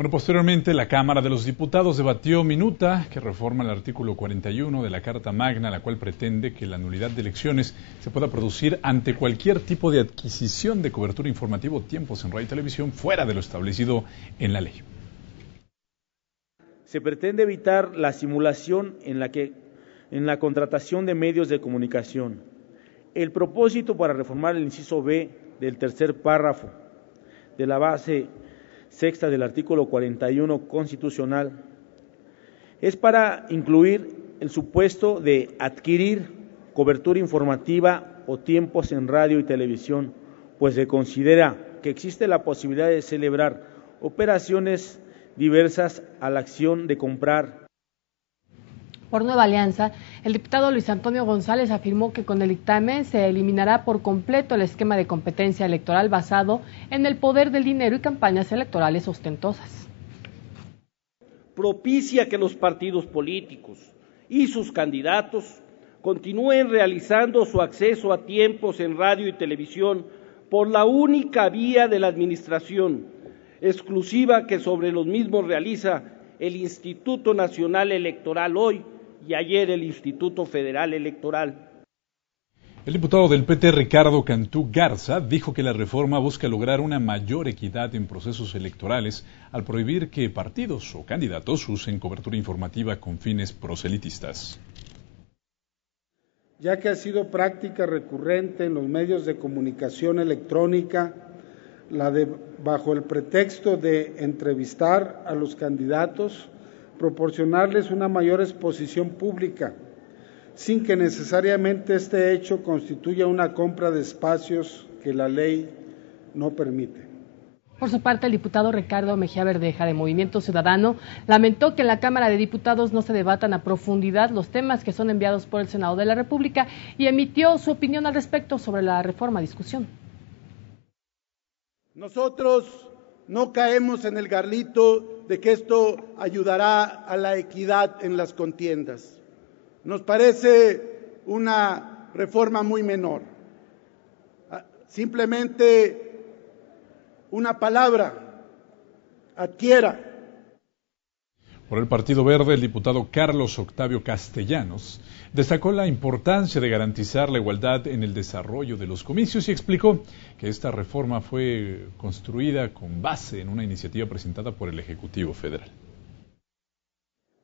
Bueno, posteriormente la Cámara de los Diputados debatió minuta que reforma el artículo 41 de la Carta Magna, la cual pretende que la nulidad de elecciones se pueda producir ante cualquier tipo de adquisición de cobertura informativa o tiempos en radio y televisión fuera de lo establecido en la ley. Se pretende evitar la simulación en la contratación de medios de comunicación. El propósito para reformar el inciso B del tercer párrafo de la base sexta del artículo 41 constitucional es para incluir el supuesto de adquirir cobertura informativa o tiempos en radio y televisión, pues se considera que existe la posibilidad de celebrar operaciones diversas a la acción de comprar. Por Nueva Alianza, el diputado Luis Antonio González afirmó que con el dictamen se eliminará por completo el esquema de competencia electoral basado en el poder del dinero y campañas electorales ostentosas. Propicia que los partidos políticos y sus candidatos continúen realizando su acceso a tiempos en radio y televisión por la única vía de la administración exclusiva que sobre los mismos realiza el Instituto Nacional Electoral hoy y ayer el Instituto Federal Electoral. El diputado del PT, Ricardo Cantú Garza, dijo que la reforma busca lograr una mayor equidad en procesos electorales al prohibir que partidos o candidatos usen cobertura informativa con fines proselitistas. Ya que ha sido práctica recurrente en los medios de comunicación electrónica, la de, bajo el pretexto de entrevistar a los candidatos, proporcionarles una mayor exposición pública, sin que necesariamente este hecho constituya una compra de espacios que la ley no permite. Por su parte, el diputado Ricardo Mejía Verdeja, de Movimiento Ciudadano, lamentó que en la Cámara de Diputados no se debatan a profundidad los temas que son enviados por el Senado de la República y emitió su opinión al respecto sobre la reforma a discusión. Nosotros no caemos en el garlito de que esto ayudará a la equidad en las contiendas. Nos parece una reforma muy menor. Simplemente una palabra, adquiera. Por el Partido Verde, el diputado Carlos Octavio Castellanos destacó la importancia de garantizar la igualdad en el desarrollo de los comicios y explicó que esta reforma fue construida con base en una iniciativa presentada por el Ejecutivo Federal.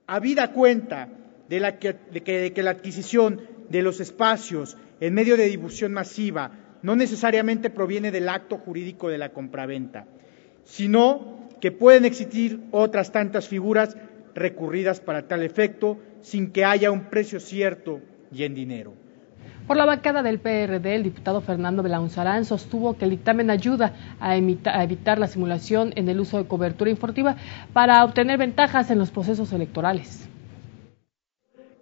Habida cuenta de que la adquisición de los espacios en medio de difusión masiva no necesariamente proviene del acto jurídico de la compraventa, sino que pueden existir otras tantas figuras recurridas para tal efecto sin que haya un precio cierto y en dinero. Por la bancada del PRD, el diputado Fernando Belaunzarán sostuvo que el dictamen ayuda a evitar la simulación en el uso de cobertura informativa para obtener ventajas en los procesos electorales.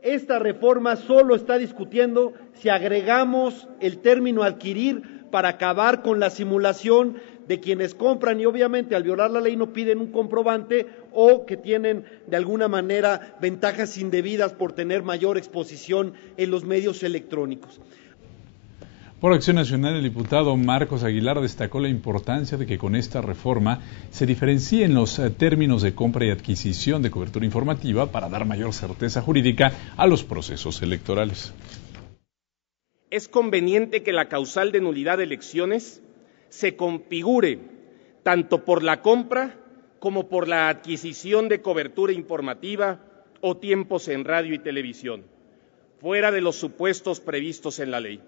Esta reforma solo está discutiendo si agregamos el término adquirir para acabar con la simulación de quienes compran y obviamente al violar la ley no piden un comprobante o que tienen de alguna manera ventajas indebidas por tener mayor exposición en los medios electrónicos. Por Acción Nacional, el diputado Marcos Aguilar destacó la importancia de que con esta reforma se diferencien los términos de compra y adquisición de cobertura informativa para dar mayor certeza jurídica a los procesos electorales. Es conveniente que la causal de nulidad de elecciones se configure tanto por la compra como por la adquisición de cobertura informativa o tiempos en radio y televisión, fuera de los supuestos previstos en la ley.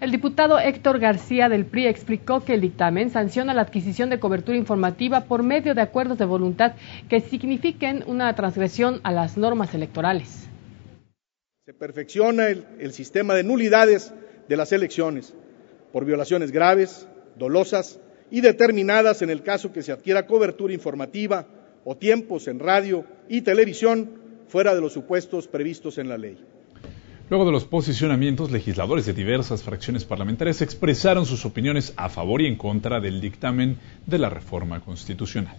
El diputado Héctor García del PRI explicó que el dictamen sanciona la adquisición de cobertura informativa por medio de acuerdos de voluntad que signifiquen una transgresión a las normas electorales. Se perfecciona el sistema de nulidades de las elecciones por violaciones graves, dolosas y determinadas en el caso que se adquiera cobertura informativa o tiempos en radio y televisión fuera de los supuestos previstos en la ley. Luego de los posicionamientos, legisladores de diversas fracciones parlamentarias expresaron sus opiniones a favor y en contra del dictamen de la reforma constitucional.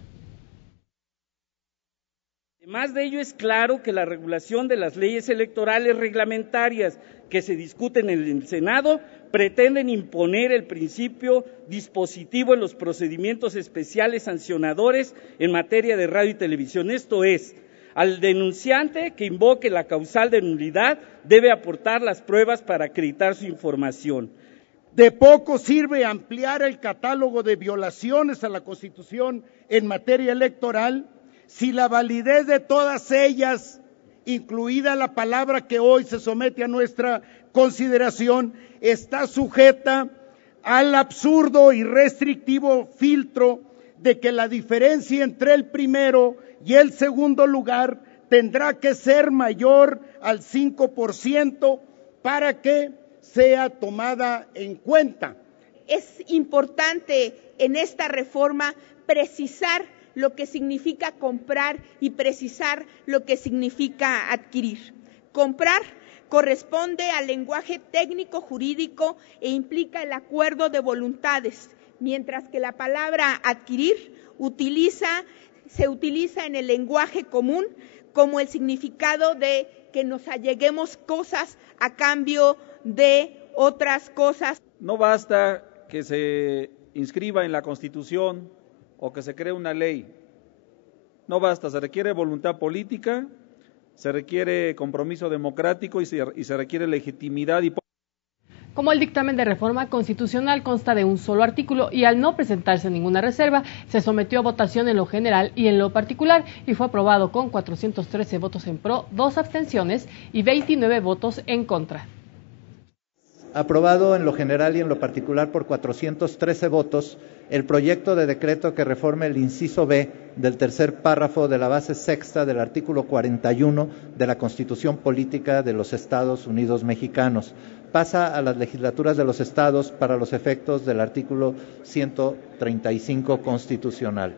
Además de ello, es claro que la regulación de las leyes electorales reglamentarias que se discuten en el Senado pretenden imponer el principio dispositivo en los procedimientos especiales sancionadores en materia de radio y televisión. Esto es, al denunciante que invoque la causal de nulidad debe aportar las pruebas para acreditar su información. De poco sirve ampliar el catálogo de violaciones a la Constitución en materia electoral si la validez de todas ellas, incluida la palabra que hoy se somete a nuestra consideración, está sujeta al absurdo y restrictivo filtro de que la diferencia entre el primero y el segundo lugar tendrá que ser mayor al 5% para que sea tomada en cuenta. Es importante en esta reforma precisar lo que significa comprar y precisar lo que significa adquirir. Comprar corresponde al lenguaje técnico jurídico e implica el acuerdo de voluntades, mientras que la palabra adquirir se utiliza en el lenguaje común como el significado de que nos alleguemos cosas a cambio de otras cosas. No basta que se inscriba en la Constitución o que se cree una ley. No basta, se requiere voluntad política, se requiere compromiso democrático y se requiere legitimidad y... Como el dictamen de reforma constitucional consta de un solo artículo y al no presentarse ninguna reserva, se sometió a votación en lo general y en lo particular y fue aprobado con 413 votos en pro, 2 abstenciones y 29 votos en contra. Aprobado en lo general y en lo particular por 413 votos, el proyecto de decreto que reforme el inciso B del tercer párrafo de la base sexta del artículo 41 de la Constitución Política de los Estados Unidos Mexicanos. Pasa a las legislaturas de los estados para los efectos del artículo 135 constitucional.